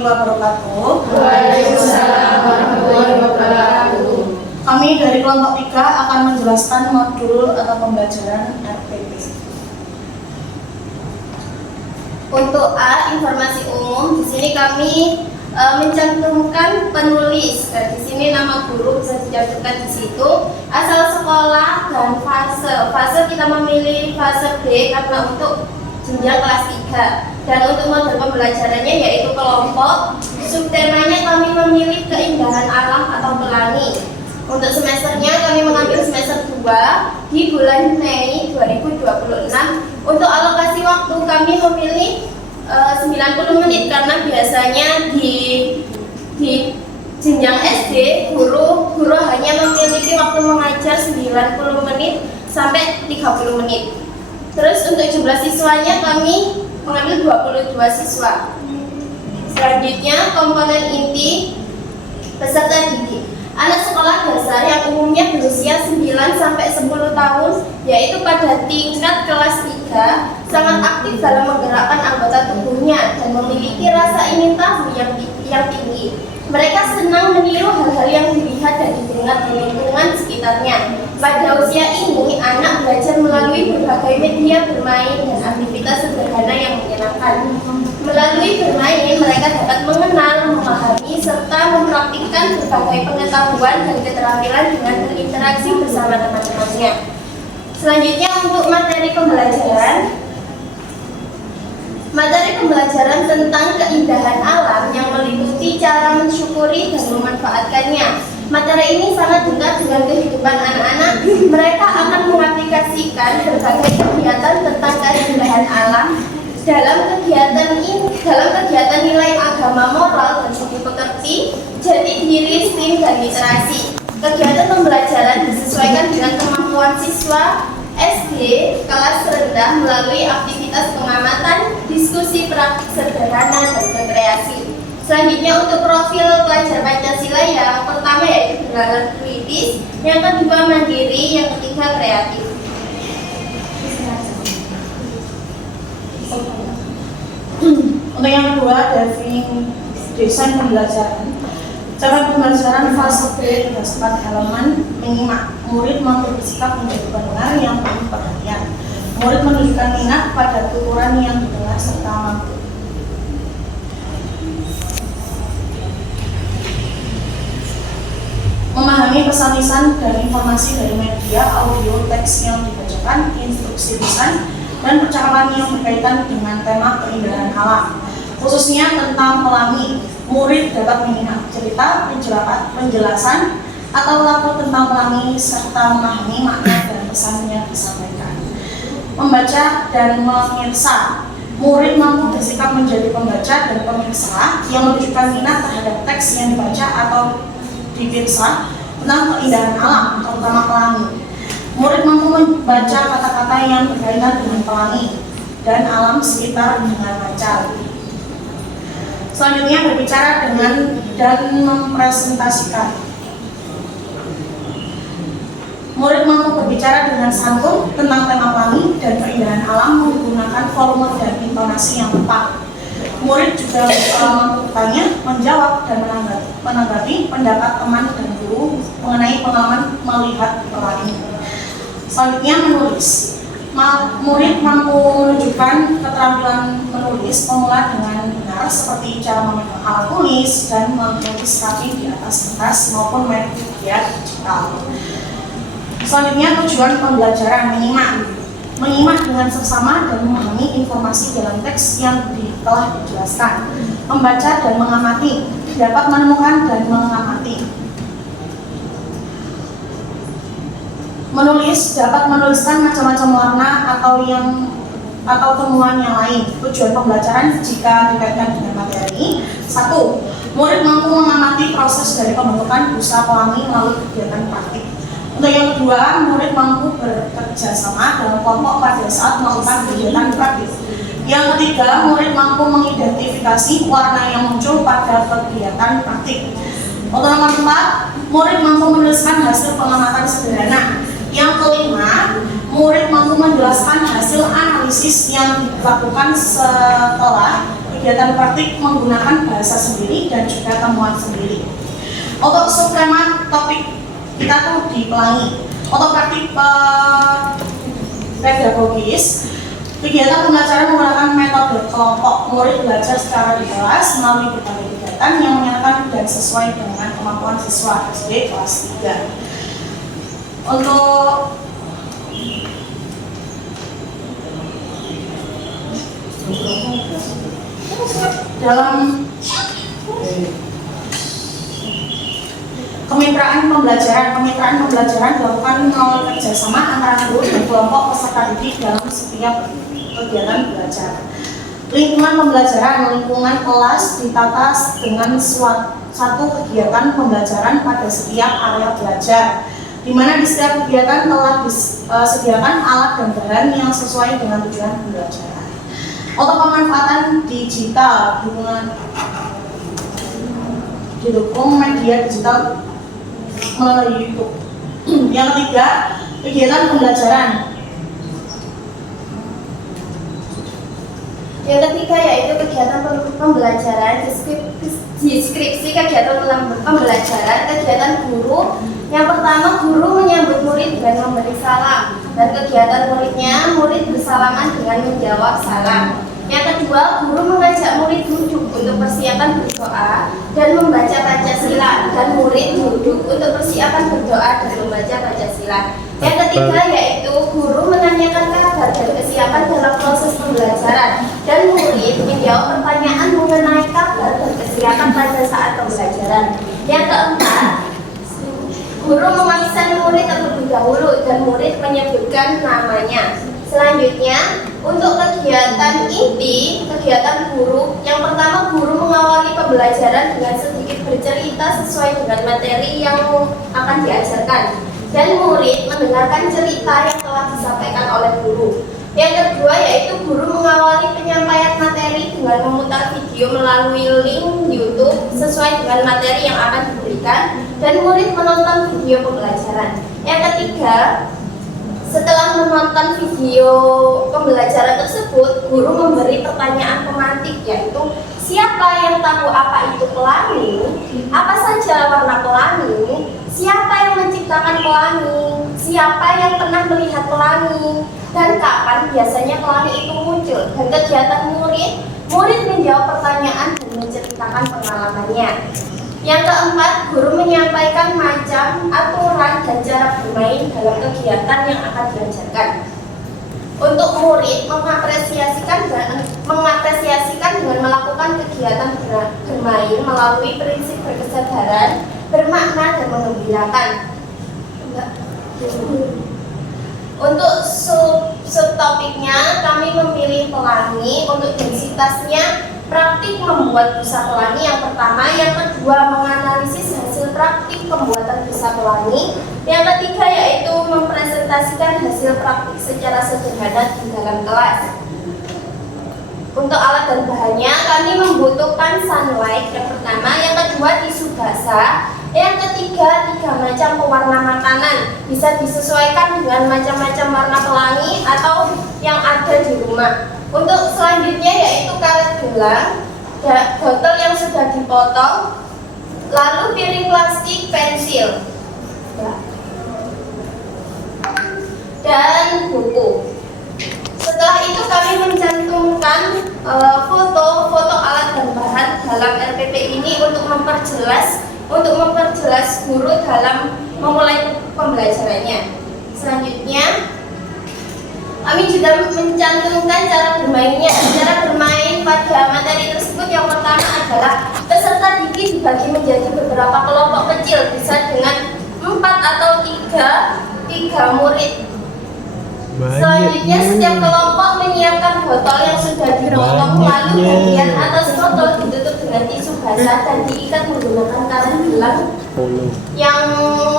warahmatullahi wabarakatuh. Waalaikumsalam warahmatullahi wabarakatuh. Kami dari kelompok 3 akan menjelaskan modul atau pembelajaran RPP. Untuk A, informasi umum. Di sini kami mencantumkan penulis. Dan di sini nama guru bisa dicantumkan di situ. Asal sekolah dan fase. Fase kita memilih fase B karena untuk jenjang kelas 3. Dan untuk model pembelajarannya yaitu kelompok. Subtemanya kami memilih keindahan alam atau pelangi. Untuk semesternya kami mengambil semester 2 di bulan Mei 2026. Untuk alokasi waktu kami memilih 90 menit karena biasanya di jenjang SD guru hanya memiliki waktu mengajar 90 menit sampai 30 menit. Terus untuk jumlah siswanya kami mengambil 22 siswa. Selanjutnya komponen inti peserta didik. Anak sekolah dasar yang umumnya berusia 9 sampai 10 tahun yaitu pada tingkat kelas 3 sangat aktif dalam menggerakkan anggota tubuhnya dan memiliki rasa ingin tahu yang tinggi. Mereka senang meniru hal-hal yang dilihat dan didengar di lingkungan sekitarnya. Pada usia ini, anak belajar melalui berbagai media bermain dan aktivitas sederhana yang menyenangkan. Melalui bermain, mereka dapat mengenal, memahami, serta mempraktikkan berbagai pengetahuan dan keterampilan dengan berinteraksi bersama teman-temannya. Selanjutnya untuk materi pembelajaran. Materi pembelajaran tentang keindahan alam yang meliputi cara mensyukuri dan memanfaatkannya. Materi ini sangat dekat dengan kehidupan anak-anak. Mereka akan mengaplikasikan berbagai kegiatan tentang keindahan alam dalam kegiatan nilai agama, moral, dan budi pekerti, jati diri, STEAM, dan literasi. Kegiatan pembelajaran disesuaikan dengan kemampuan siswa SD kelas rendah melalui aktivitas pengamatan, diskusi praktik sederhana, dan rekreasi. Selanjutnya untuk profil pelajar Pancasila yang pertama yaitu bernalar kritis, yang kedua mandiri, yang ketiga kreatif. Untuk yang kedua, desain pembelajaran. Cara pembelajaran fase B berdasarkan halaman menyimak. Murid mampu bersikap menjadi pendengar yang penuh perhatian. Murid menunjukkan minat pada tuturan yang didengar serta mampu memahami pesan lisan dan informasi dari media, audio, teks yang dibacakan, instruksi lisan, dan percakapan yang berkaitan dengan tema keindahan alam. Khususnya tentang pelangi, murid dapat menyimak cerita, penjelasan, atau lagu tentang pelangi serta memahami makna dan pesan yang disampaikan. Membaca dan memirsa, murid mampu bersikap menjadi pembaca dan pemirsa yang menunjukkan minat terhadap teks yang dibaca atau dipirsa tentang keindahan alam, terutama pelangi. Murid mampu membaca kata-kata yang berkaitan dengan pelangi dan alam sekitar dengan lancar. Selanjutnya berbicara dengan dan mempresentasikan. Murid mampu berbicara dengan santun tentang tema pelangi dan keindahan alam menggunakan volume dan intonasi yang tepat. Murid juga mampu bertanya, menjawab, dan menanggapi pendapat teman dan guru mengenai pengalaman melihat pelangi. Selanjutnya menulis. Murid mampu menunjukkan keterampilan menulis pemula dengan benar seperti cara memegang alat tulis dan menulis rapi di atas kertas maupun media digital. Selanjutnya tujuan pembelajaran menyimak dengan seksama dan memahami informasi dalam teks yang telah dijelaskan. Membaca dan mengamati, dapat menemukan dan mengamati. Menulis dapat menuliskan macam-macam warna atau temuan yang lain. Tujuan pembelajaran jika dikaitkan dengan materi. 1. Murid mampu mengamati proses dari pembentukan busa pelangi melalui kegiatan praktik. Untuk yang kedua, murid mampu bekerja sama dalam kelompok pada saat melakukan kegiatan praktik. Yang ketiga, murid mampu mengidentifikasi warna yang muncul pada kegiatan praktik. Untuk nomor 4, murid mampu menuliskan hasil pengamatan sederhana. Yang kelima, murid mampu menjelaskan hasil analisis yang dilakukan setelah kegiatan praktik menggunakan bahasa sendiri dan juga temuan sendiri. Untuk subtema topik kita tuh di Pelangi. Untuk praktik pedagogis, kegiatan pembelajaran menggunakan metode kelompok. Murid belajar secara di kelas melalui berbagai kegiatan yang menyenangkan dan sesuai dengan kemampuan siswa SD kelas 3. Untuk dalam kemitraan pembelajaran dilakukan melalui kerjasama antara guru dan kelompok peserta didik dalam setiap kegiatan belajar. Lingkungan pembelajaran, lingkungan kelas ditata dengan suatu kegiatan pembelajaran pada setiap area belajar, di mana di setiap kegiatan telah disediakan alat dan bahan yang sesuai dengan tujuan pembelajaran. Untuk pemanfaatan digital, didukung media digital melalui YouTube. Yang ketiga, kegiatan pembelajaran. Yang ketiga yaitu kegiatan pembelajaran, deskripsi kegiatan pembelajaran, kegiatan guru. Yang pertama, guru menyambut murid dengan memberi salam, dan kegiatan murid bersalaman dengan menjawab salam. Yang kedua, guru mengajak murid duduk untuk persiapan berdoa dan membaca Pancasila, dan murid duduk untuk persiapan berdoa dan membaca Pancasila. Yang ketiga yaitu guru menanyakan kabar dan kesiapan dalam proses pembelajaran, dan murid menjawab pertanyaan mengenai kabar dan kesiapan pada saat pembelajaran. Yang keempat, guru memaksa murid terlebih dahulu dan murid menyebutkan namanya. Selanjutnya, untuk kegiatan inti, kegiatan guru, yang pertama guru mengawali pembelajaran dengan sedikit bercerita sesuai dengan materi yang akan diajarkan, dan murid mendengarkan cerita yang telah disampaikan oleh guru. Yang kedua yaitu guru mengawali penyampaian materi dengan memutar video melalui link YouTube sesuai dengan materi yang akan diberikan, dan murid menonton video pembelajaran. Yang ketiga, setelah menonton video pembelajaran tersebut, guru memberi pertanyaan pemantik, yaitu siapa yang tahu apa itu pelangi, apa saja warna pelangi, siapa yang menciptakan pelangi, siapa yang pernah melihat pelangi, dan kapan biasanya pelangi itu muncul. Dan kegiatan murid menjawab pertanyaan dan menceritakan pengalamannya. Yang keempat, guru menyampaikan macam, aturan, dan cara bermain dalam kegiatan yang akan diajarkan. Untuk murid mengapresiasikan dengan melakukan kegiatan bermain melalui prinsip berkesadaran, bermakna, dan menggembirakan. Untuk subtopiknya, kami memilih pelangi. Untuk densitasnya, praktik membuat busa pelangi yang pertama. Yang kedua, menganalisis hasil praktik pembuatan busa pelangi. Yang ketiga yaitu mempresentasikan hasil praktik secara sederhana di dalam kelas. Untuk alat dan bahannya, kami membutuhkan sunlight yang pertama. Yang kedua, tisu basah. Yang ketiga, 3 macam pewarna makanan. Bisa disesuaikan dengan macam-macam warna pelangi atau yang ada di rumah. Untuk selanjutnya yaitu karet gelang, botol yang sudah dipotong, lalu piring plastik, pensil, dan buku. Setelah itu kami mencantumkan foto-foto alat dan bahan dalam RPP ini untuk memperjelas guru dalam memulai pembelajarannya. Selanjutnya, kami juga mencantumkan cara bermainnya. Cara bermain pada materi tersebut yang pertama adalah peserta didik dibagi menjadi beberapa kelompok kecil, bisa dengan 4 atau 3 murid. Selanjutnya, setiap kelompok menyiapkan botol yang sudah dipotong, lalu bagian atas botol ditutup dengan tisu basah dan diikat menggunakan karet gelang yang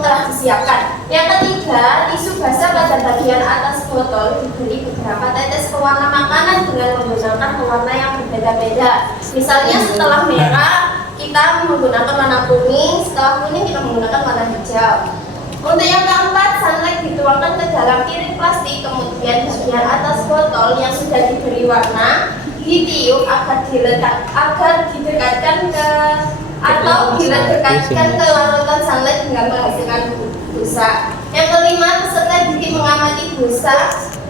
telah disiapkan. Yang ketiga, tisu basah pada bagian atas botol diberi beberapa tetes pewarna makanan dengan menggunakan pewarna yang berbeda-beda. Misalnya setelah merah kita menggunakan warna kuning, setelah kuning kita menggunakan warna hijau. Untuk yang keempat, sunlight dituangkan ke dalam piring plastik, kemudian bagian atas botol yang sudah diberi warna ditiup agar didekatkan ke atau diledekatkan ke larutan sunlight dengan menghasilkan busa. Yang kelima, peserta didik mengamati busa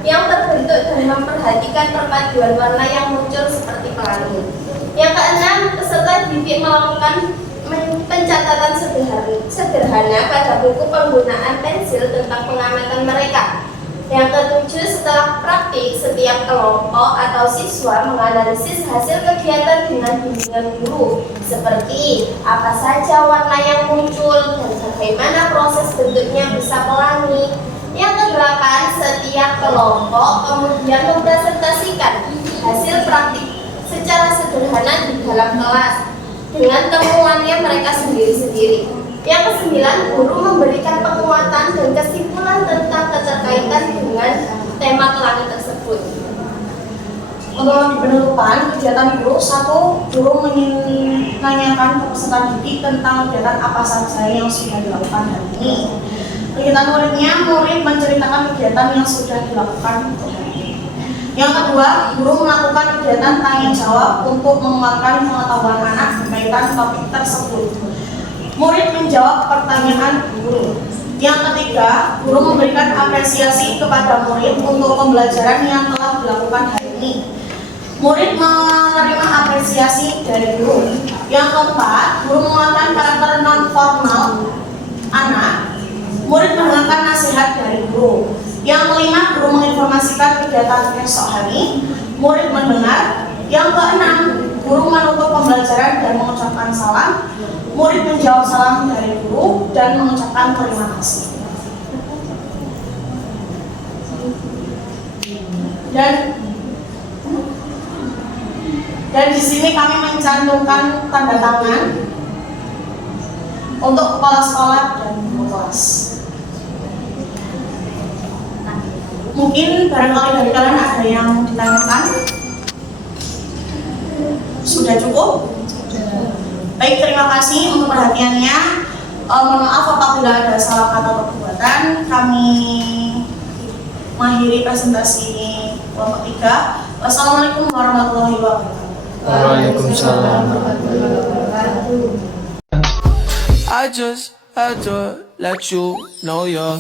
yang terbentuk dan memperhatikan perpaduan warna yang muncul seperti pelangi. Yang keenam, peserta didik melakukan pencatatan sederhana pada buku penggunaan pensil tentang pengamatan mereka. Yang ketujuh, setelah praktik, setiap kelompok atau siswa menganalisis hasil kegiatan dengan bimbingan guru, seperti apa saja warna yang muncul dan bagaimana proses bentuknya bisa pelangi. Yang kedelapan, setiap kelompok kemudian mempresentasikan hasil praktik secara sederhana di dalam kelas dengan temuannya mereka sendiri-sendiri. Yang kesembilan, guru memberikan penguatan dan kesimpulan tentang keterkaitan dengan tema pelangi tersebut. Untuk lebih penutupan kegiatan guru, satu, guru menanyakan ke peserta didik tentang kegiatan apa saja yang sudah dilakukan hari ini. Kegiatan muridnya, murid menceritakan kegiatan yang sudah dilakukan hari ini. Yang kedua, guru melakukan kegiatan tanya jawab untuk menguatkan pengetahuan anak berkaitan topik tersebut. Murid menjawab pertanyaan guru. Yang ketiga, guru memberikan apresiasi kepada murid untuk pembelajaran yang telah dilakukan hari ini. Murid menerima apresiasi dari guru. Yang keempat, guru menguatkan karakter non formal anak. Murid mendengarkan nasihat dari guru. Yang kelima, guru menginformasikan kegiatan esok hari. Murid mendengar. Yang keenam, guru menutup pembelajaran dan mengucapkan salam. Murid menjawab salam dari guru dan mengucapkan terima kasih. Dan di sini kami mencantumkan tanda tangan untuk kepala sekolah dan guru kelas. Mungkin barangkali dari kalian ada yang ditanyakan. Sudah cukup? Baik, terima kasih untuk perhatiannya. Mohon maaf apabila ada salah kata atau perbuatan. Kami mengakhiri presentasi kelompok 3. Wassalamualaikum warahmatullahi wabarakatuh. Waalaikumsalam warahmatullahi wabarakatuh. I just had to let you know you're